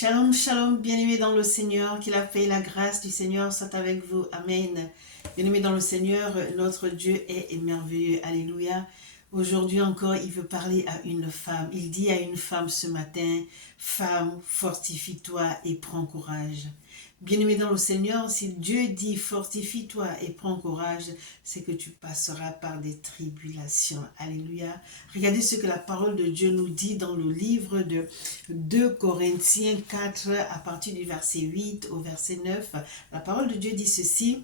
Shalom, shalom, bien-aimés dans le Seigneur, que la paix et la grâce du Seigneur soient avec vous. Amen. Bien-aimés dans le Seigneur, notre Dieu est merveilleux. Alléluia. Aujourd'hui encore, il veut parler à une femme. Il dit à une femme ce matin, femme, fortifie-toi et prends courage. Bien-aimé dans le Seigneur, si Dieu dit fortifie-toi et prends courage, c'est que tu passeras par des tribulations. Alléluia. Regardez ce que la parole de Dieu nous dit dans le livre de 2 Corinthiens 4 à partir du verset 8 au verset 9. La parole de Dieu dit ceci.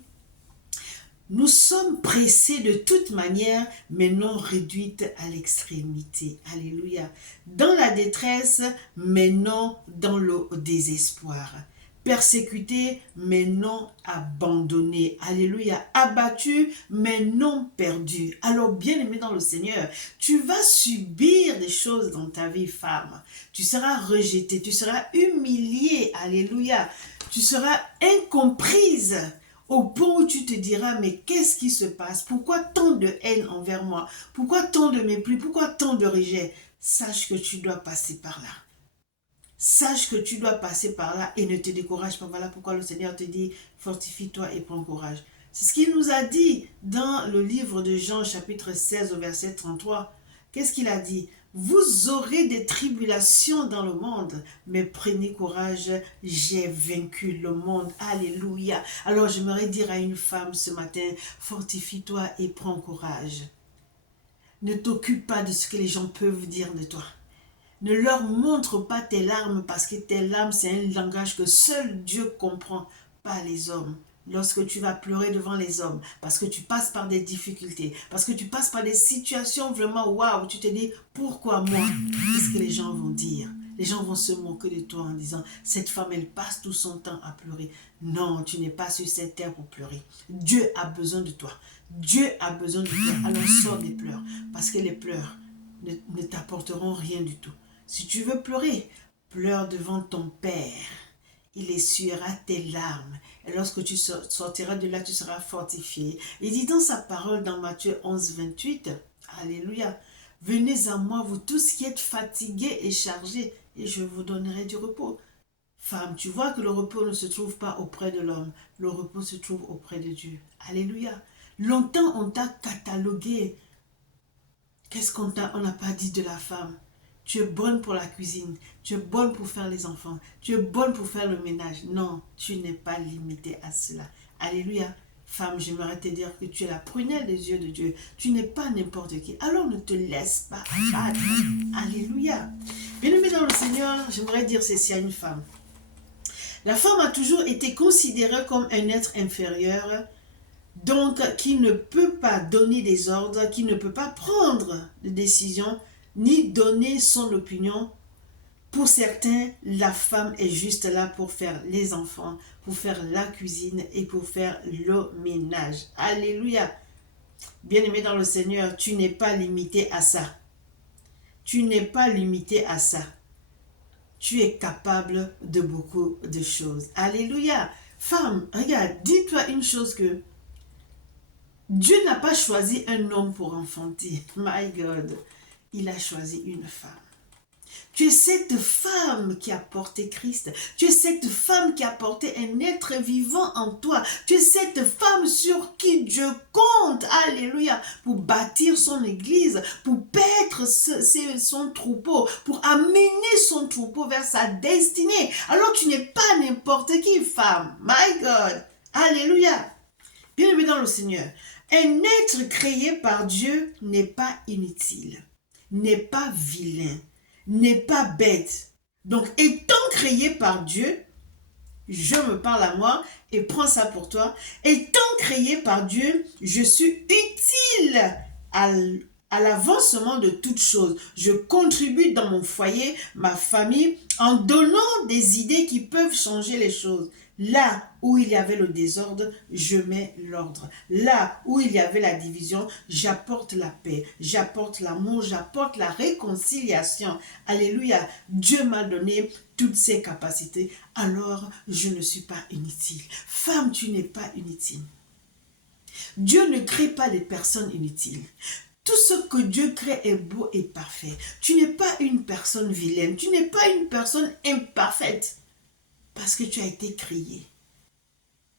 Nous sommes pressés de toute manière, mais non réduites à l'extrémité. Alléluia. Dans la détresse, mais non dans le désespoir. Persécutés, mais non abandonnés. Alléluia. Abattus, mais non perdus. Alors, bien-aimé dans le Seigneur, tu vas subir des choses dans ta vie, femme. Tu seras rejetée, tu seras humiliée. Alléluia. Tu seras incomprise. Au point où tu te diras, mais qu'est-ce qui se passe? Pourquoi tant de haine envers moi? Pourquoi tant de mépris? Pourquoi tant de rejet? Sache que tu dois passer par là. Sache que tu dois passer par là et ne te décourage pas. Voilà pourquoi le Seigneur te dit, fortifie-toi et prends courage. C'est ce qu'il nous a dit dans le livre de Jean, chapitre 16, au verset 33. Qu'est-ce qu'il a dit? Vous aurez des tribulations dans le monde, mais prenez courage, j'ai vaincu le monde. Alléluia. Alors j'aimerais dire à une femme ce matin, fortifie-toi et prends courage. Ne t'occupe pas de ce que les gens peuvent dire de toi. Ne leur montre pas tes larmes parce que tes larmes, c'est un langage que seul Dieu comprend, pas les hommes. Lorsque tu vas pleurer devant les hommes, parce que tu passes par des difficultés, parce que tu passes par des situations vraiment waouh, tu te dis, pourquoi moi? Qu'est-ce que les gens vont dire? Les gens vont se moquer de toi en disant, cette femme, elle passe tout son temps à pleurer. Non, tu n'es pas sur cette terre pour pleurer. Dieu a besoin de toi. Dieu a besoin de toi. Alors sors des pleurs, parce que les pleurs ne t'apporteront rien du tout. Si tu veux pleurer, pleure devant ton Père. Il essuiera tes larmes. Et lorsque tu sortiras de là, tu seras fortifié. Il dit dans sa parole dans Matthieu 11, 28, Alléluia, venez à moi, vous tous qui êtes fatigués et chargés, et je vous donnerai du repos. Femme, tu vois que le repos ne se trouve pas auprès de l'homme. Le repos se trouve auprès de Dieu. Alléluia. Longtemps, on t'a catalogué. Qu'est-ce qu'on n'a pas dit de la femme? Tu es bonne pour la cuisine, tu es bonne pour faire les enfants, tu es bonne pour faire le ménage. Non, tu n'es pas limitée à cela. Alléluia. Femme, j'aimerais te dire que tu es la prunelle des yeux de Dieu. Tu n'es pas n'importe qui. Alors ne te laisse pas abattre. Alléluia. Bien-aimé dans le Seigneur, j'aimerais dire ceci à une femme. La femme a toujours été considérée comme un être inférieur, donc qui ne peut pas donner des ordres, qui ne peut pas prendre de décisions, ni donner son opinion. Pour certains, la femme est juste là pour faire les enfants, pour faire la cuisine et pour faire le ménage. Alléluia. Bien-aimé dans le Seigneur, tu n'es pas limité à ça. Tu n'es pas limité à ça. Tu es capable de beaucoup de choses. Alléluia. Femme, regarde, dis-toi une chose que Dieu n'a pas choisi un homme pour enfanter. My God. Il a choisi une femme. Tu es cette femme qui a porté Christ. Tu es cette femme qui a porté un être vivant en toi. Tu es cette femme sur qui Dieu compte. Alléluia. Pour bâtir son église, pour paître son troupeau, pour amener son troupeau vers sa destinée. Alors tu n'es pas n'importe qui, femme. My God. Alléluia. Bien-aimé dans le Seigneur. Un être créé par Dieu n'est pas inutile, n'est pas vilain, n'est pas bête. Donc, étant créé par Dieu, je me parle à moi et prends ça pour toi. Étant créé par Dieu, je suis utile à l'avancement de toutes choses. Je contribue dans mon foyer, ma famille, en donnant des idées qui peuvent changer les choses. Là où il y avait le désordre, je mets l'ordre. Là où il y avait la division, j'apporte la paix, j'apporte l'amour, j'apporte la réconciliation. Alléluia. Dieu m'a donné toutes ces capacités. Alors, je ne suis pas inutile. Femme, tu n'es pas inutile. Dieu ne crée pas les personnes inutiles. Tout ce que Dieu crée est beau et parfait. Tu n'es pas une personne vilaine. Tu n'es pas une personne imparfaite. Parce que tu as été créé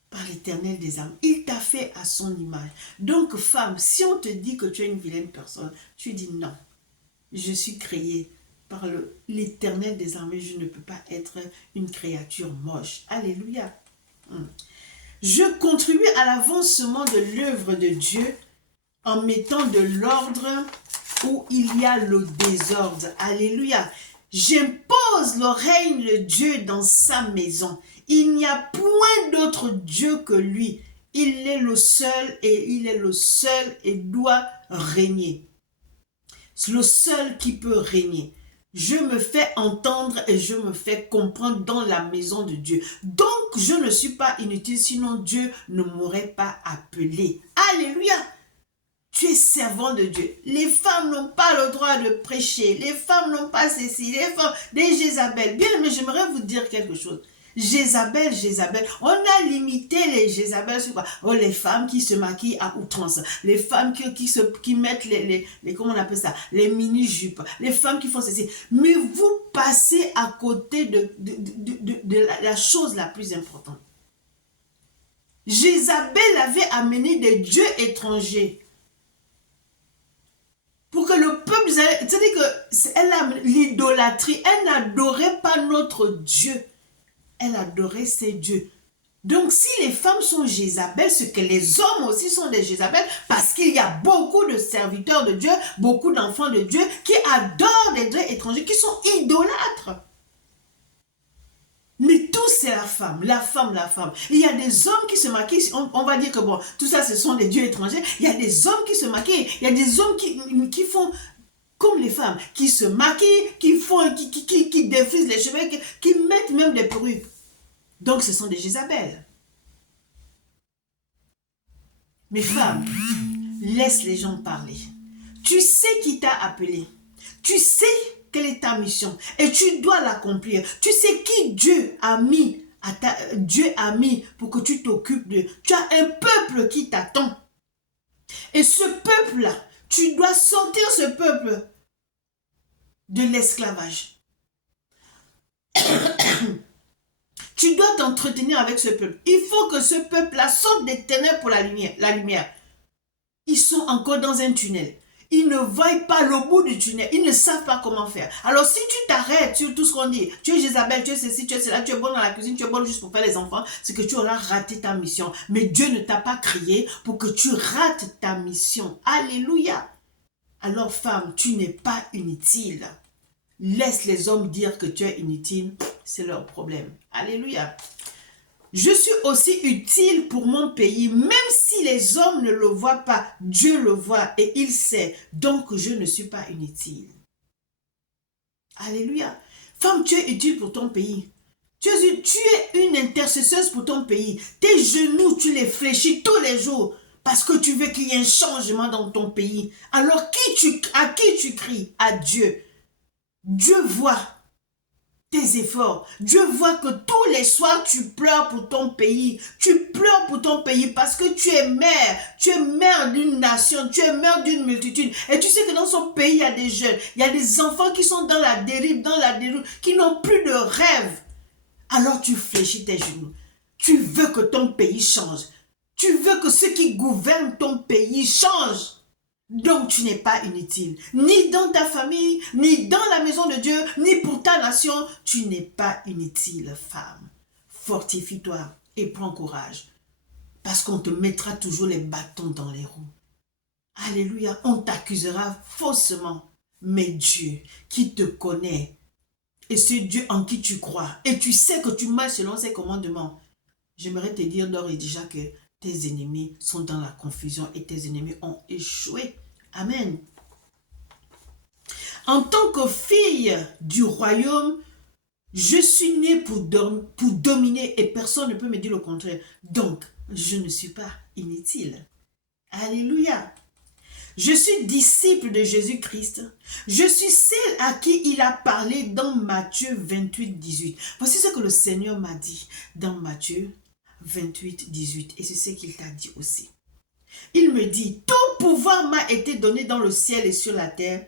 par l'Éternel des armées. Il t'a fait à son image. Donc, femme, si on te dit que tu es une vilaine personne, tu dis non. Je suis créée par l'Éternel des armées. Je ne peux pas être une créature moche. Alléluia. Je contribue à l'avancement de l'œuvre de Dieu en mettant de l'ordre où il y a le désordre. Alléluia. J'impose le règne de Dieu dans sa maison. Il n'y a point d'autre Dieu que lui. Il est le seul et doit régner. C'est le seul qui peut régner. Je me fais entendre et je me fais comprendre dans la maison de Dieu. Donc, je ne suis pas inutile, sinon Dieu ne m'aurait pas appelé. Alléluia! Tu es servant de Dieu. Les femmes n'ont pas le droit de prêcher. Les femmes n'ont pas ceci. Les femmes, des Jézabel. Bien, mais j'aimerais vous dire quelque chose. Jézabel, on a limité les Jézabel sur quoi? Oh, les femmes qui se maquillent à outrance, les femmes qui mettent les comment on appelle ça, les mini-jupes, les femmes qui font ceci. Mais vous passez à côté de la chose la plus importante. Jézabel avait amené des dieux étrangers pour que le peuple, c'est-à-dire qu'elle a l'idolâtrie, elle n'adorait pas notre Dieu. Elle adorait ses dieux. Donc, si les femmes sont Jézabel, c'est que les hommes aussi sont des Jézabel, parce qu'il y a beaucoup de serviteurs de Dieu, beaucoup d'enfants de Dieu qui adorent des dieux étrangers, qui sont idolâtres. Mais tout, c'est la femme. Il y a des hommes qui se maquillent, on va dire que bon, tout ça, ce sont des dieux étrangers. Il y a des hommes qui se maquillent, il y a des hommes qui font comme les femmes, qui se maquillent, qui défrisent les cheveux, qui mettent même des perruques. Donc, ce sont des Jézabel. Mes femmes, laisse les gens parler. Tu sais qui t'a appelé. Tu sais quelle est ta mission. Et tu dois l'accomplir. Tu sais qui Dieu a mis pour que tu t'occupes de. Tu as un peuple qui t'attend. Et ce peuple-là, tu dois sortir ce peuple de l'esclavage. Tu dois t'entretenir avec ce peuple. Il faut que ce peuple-là sorte des ténèbres pour la lumière. Ils sont encore dans un tunnel. Ils ne voient pas le bout du tunnel. Ils ne savent pas comment faire. Alors si tu t'arrêtes sur tout ce qu'on dit, tu es Jézabel, tu es ceci, tu es cela, tu es bonne dans la cuisine, tu es bonne juste pour faire les enfants, c'est que tu auras raté ta mission. Mais Dieu ne t'a pas créé pour que tu rates ta mission. Alléluia. Alors femme, tu n'es pas inutile. Laisse les hommes dire que tu es inutile, c'est leur problème. Alléluia. Je suis aussi utile pour mon pays, même si les hommes ne le voient pas, Dieu le voit et il sait. Donc je ne suis pas inutile. Alléluia. Femme, tu es utile pour ton pays. Tu es une intercesseuse pour ton pays. Tes genoux, tu les fléchis tous les jours parce que tu veux qu'il y ait un changement dans ton pays. Alors à qui tu cries? À Dieu. Dieu voit tes efforts. Dieu voit que tous les soirs tu pleures pour ton pays. Tu pleures pour ton pays parce que tu es mère. Tu es mère d'une nation. Tu es mère d'une multitude. Et tu sais que dans son pays, il y a des jeunes. Il y a des enfants qui sont dans la dérive, qui n'ont plus de rêve. Alors tu fléchis tes genoux. Tu veux que ton pays change. Tu veux que ceux qui gouvernent ton pays changent. Donc tu n'es pas inutile, ni dans ta famille, ni dans la maison de Dieu, ni pour ta nation. Tu n'es pas inutile, femme. Fortifie-toi et prends courage, parce qu'on te mettra toujours les bâtons dans les roues. Alléluia, on t'accusera faussement, mais Dieu qui te connaît, et ce Dieu en qui tu crois, et tu sais que tu marches selon ses commandements, j'aimerais te dire d'ores et déjà que tes ennemis sont dans la confusion et tes ennemis ont échoué. Amen. En tant que fille du royaume, je suis née pour dominer et personne ne peut me dire le contraire. Donc, je ne suis pas inutile. Alléluia. Je suis disciple de Jésus-Christ. Je suis celle à qui il a parlé dans Matthieu 28, 18. Voici ce que le Seigneur m'a dit dans Matthieu 28, 18. Et c'est ce qu'il t'a dit aussi. Il me dit, tout pouvoir m'a été donné dans le ciel et sur la terre.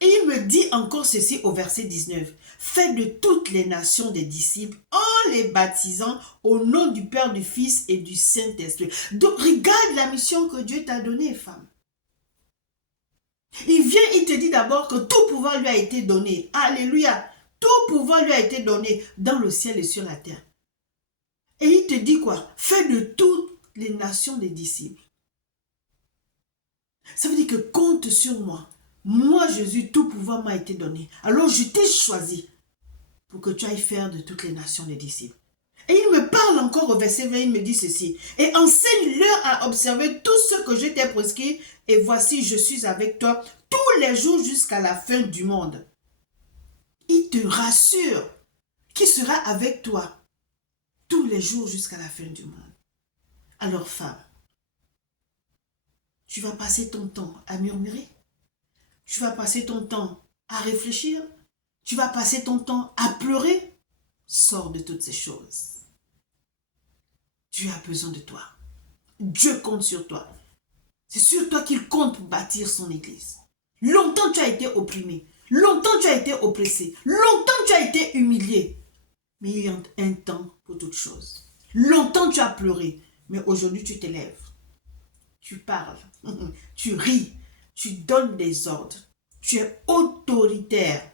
Et il me dit encore ceci au verset 19. Faites de toutes les nations des disciples en les baptisant au nom du Père, du Fils et du Saint-Esprit. Donc, regarde la mission que Dieu t'a donnée, femme. Il vient, il te dit d'abord que tout pouvoir lui a été donné. Alléluia. Tout pouvoir lui a été donné dans le ciel et sur la terre. Et il te dit quoi? Fais de toutes les nations des disciples. Ça veut dire que compte sur moi. Moi, Jésus, tout pouvoir m'a été donné. Alors, je t'ai choisi pour que tu ailles faire de toutes les nations des disciples. Et il me parle encore au verset 20, il me dit ceci. Et enseigne-leur à observer tout ce que je t'ai prescrit. Et voici, je suis avec toi tous les jours jusqu'à la fin du monde. Il te rassure qu'il sera avec toi tous les jours jusqu'à la fin du monde. Alors, femme, tu vas passer ton temps à murmurer. Tu vas passer ton temps à réfléchir. Tu vas passer ton temps à pleurer. Sors de toutes ces choses. Dieu a besoin de toi. Dieu compte sur toi. C'est sur toi qu'il compte pour bâtir son église. Longtemps tu as été opprimé. Longtemps tu as été oppressé. Longtemps tu as été humilié. Mais il y a un temps pour toutes choses. Longtemps tu as pleuré. Mais aujourd'hui tu t'élèves. Tu parles. Tu ris. Tu donnes des ordres. Tu es autoritaire.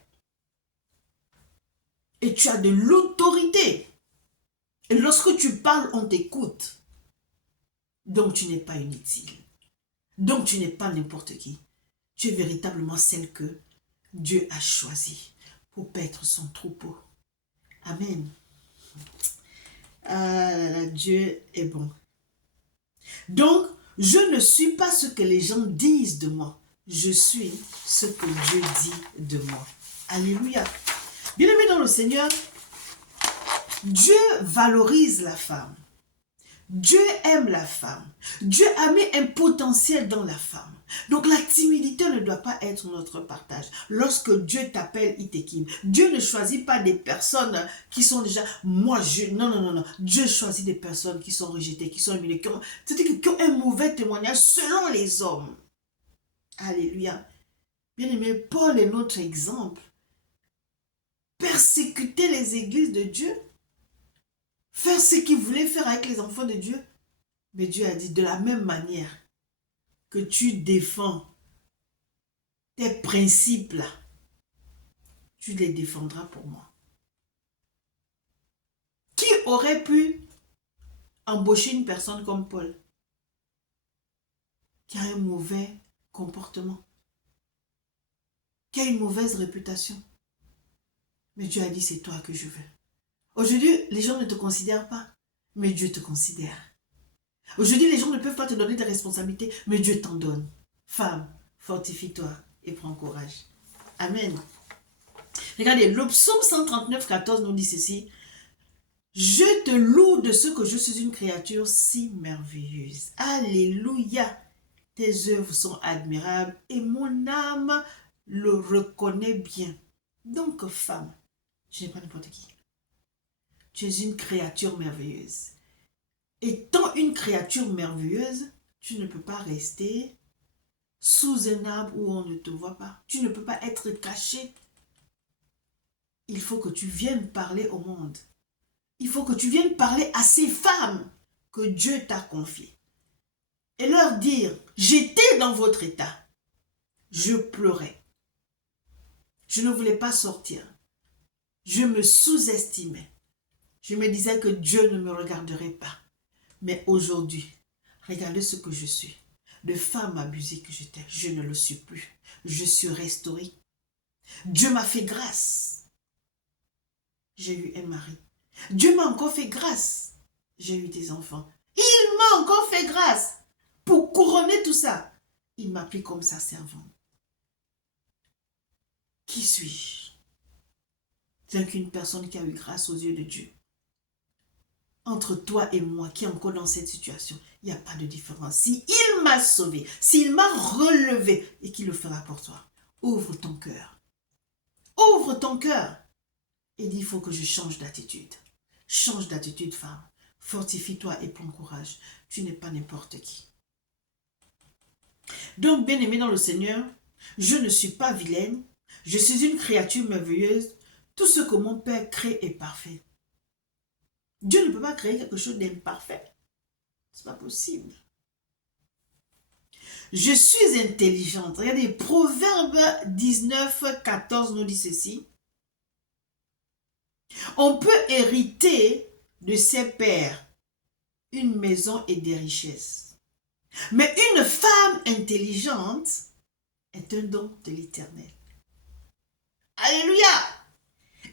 Et tu as de l'autorité. Et lorsque tu parles, on t'écoute. Donc tu n'es pas inutile. Donc tu n'es pas n'importe qui. Tu es véritablement celle que Dieu a choisie pour paître son troupeau. Amen. Ah là là, Dieu est bon. Donc, je ne suis pas ce que les gens disent de moi. Je suis ce que Dieu dit de moi. Alléluia. Bien-aimés dans le Seigneur, Dieu valorise la femme. Dieu aime la femme. Dieu a mis un potentiel dans la femme. Donc la timidité ne doit pas être notre partage. Lorsque Dieu t'appelle, il t'équipe. Dieu ne choisit pas des personnes qui sont déjà... Non, non, non, non. Dieu choisit des personnes qui sont rejetées, qui sont humiliées, c'est-à-dire qui ont un mauvais témoignage selon les hommes. Alléluia. Bien-aimé, Paul est notre exemple. Persécuter les églises de Dieu. Faire ce qu'il voulait faire avec les enfants de Dieu. Mais Dieu a dit, de la même manière que tu défends tes principes là, tu les défendras pour moi. Qui aurait pu embaucher une personne comme Paul qui a un mauvais comportement, qui a une mauvaise réputation? Mais Dieu a dit, c'est toi que je veux. Aujourd'hui, les gens ne te considèrent pas, mais Dieu te considère. Aujourd'hui, les gens ne peuvent pas te donner des responsabilités, mais Dieu t'en donne. Femme, fortifie-toi et prends courage. Amen. Regardez, le psaume 139, 14 nous dit ceci. Je te loue de ce que je suis une créature si merveilleuse. Alléluia. Tes œuvres sont admirables et mon âme le reconnaît bien. Donc, femme, tu n'es pas n'importe qui. Tu es une créature merveilleuse. Étant une créature merveilleuse, tu ne peux pas rester sous un arbre où on ne te voit pas. Tu ne peux pas être caché. Il faut que tu viennes parler au monde. Il faut que tu viennes parler à ces femmes que Dieu t'a confiées. Et leur dire, j'étais dans votre état. Je pleurais. Je ne voulais pas sortir. Je me sous-estimais. Je me disais que Dieu ne me regarderait pas. Mais aujourd'hui, regardez ce que je suis. De femme abusée que j'étais, je ne le suis plus. Je suis restaurée. Dieu m'a fait grâce. J'ai eu un mari. Dieu m'a encore fait grâce. J'ai eu des enfants. Il m'a encore fait grâce. Pour couronner tout ça, il m'a pris comme sa servante. Qui suis-je? C'est qu'une personne qui a eu grâce aux yeux de Dieu. Entre toi et moi qui est encore dans cette situation, il n'y a pas de différence. Si il m'a sauvé, s'il m'a relevé et qu'il le fera pour toi, ouvre ton cœur. Ouvre ton cœur. Et dis, il faut que je change d'attitude. Change d'attitude, femme. Fortifie-toi et prends courage. Tu n'es pas n'importe qui. Donc, bien-aimé dans le Seigneur, je ne suis pas vilaine. Je suis une créature merveilleuse. Tout ce que mon Père crée est parfait. Dieu ne peut pas créer quelque chose d'imparfait. C'est pas possible. Je suis intelligente. Regardez, Proverbe 19, 14 nous dit ceci. On peut hériter de ses pères une maison et des richesses. Mais une femme intelligente est un don de l'Éternel. Alléluia!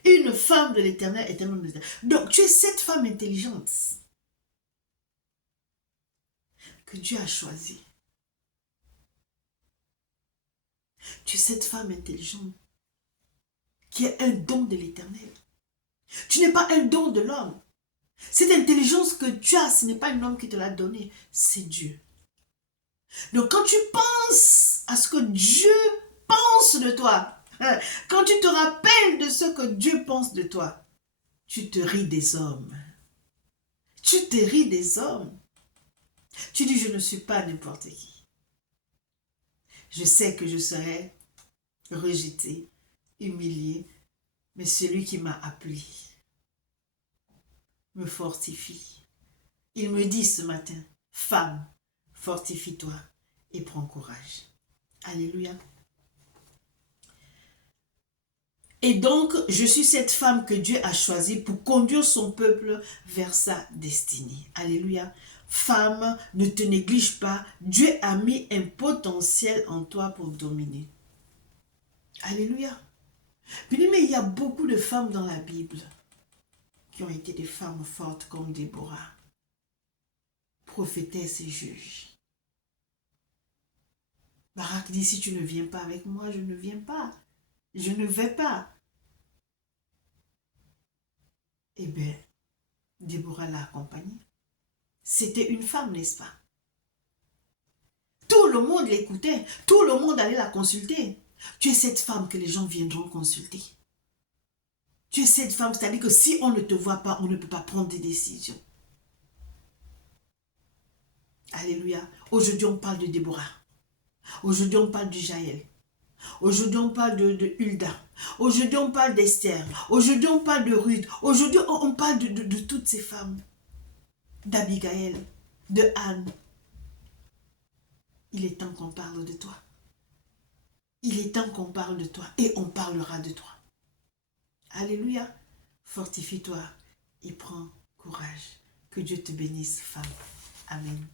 Une femme de l'Éternel est un don de l'Éternel. Donc, tu es cette femme intelligente que Dieu a choisie. Tu es cette femme intelligente qui est un don de l'Éternel. Tu n'es pas un don de l'homme. Cette intelligence que tu as, ce n'est pas un homme qui te l'a donnée, c'est Dieu. Donc quand tu penses à ce que Dieu pense de toi, quand tu te rappelles de ce que Dieu pense de toi, tu te ris des hommes. Tu te ris des hommes. Tu dis, je ne suis pas n'importe qui. Je sais que je serai rejeté, humilié, mais celui qui m'a appelé me fortifie. Il me dit ce matin, femme, fortifie-toi et prends courage. Alléluia. Et donc, je suis cette femme que Dieu a choisie pour conduire son peuple vers sa destinée. Alléluia. Femme, ne te néglige pas. Dieu a mis un potentiel en toi pour dominer. Alléluia. Bien, mais il y a beaucoup de femmes dans la Bible qui ont été des femmes fortes comme Déborah, prophétesse et juge. Barak dit, si tu ne viens pas avec moi, je ne viens pas. Je ne vais pas. Eh bien, Déborah l'a accompagnée. C'était une femme, n'est-ce pas? Tout le monde l'écoutait. Tout le monde allait la consulter. Tu es cette femme que les gens viendront consulter. Tu es cette femme, c'est-à-dire que si on ne te voit pas, on ne peut pas prendre des décisions. Alléluia. Aujourd'hui, on parle de Déborah. Aujourd'hui, on parle de Jaël. Aujourd'hui, on parle de Hulda. Aujourd'hui, on parle d'Esther. Aujourd'hui, on parle de Ruth. Aujourd'hui, on parle de toutes ces femmes. D'Abigaël, de Anne. Il est temps qu'on parle de toi. Il est temps qu'on parle de toi et on parlera de toi. Alléluia. Fortifie-toi et prends courage. Que Dieu te bénisse, femme. Amen.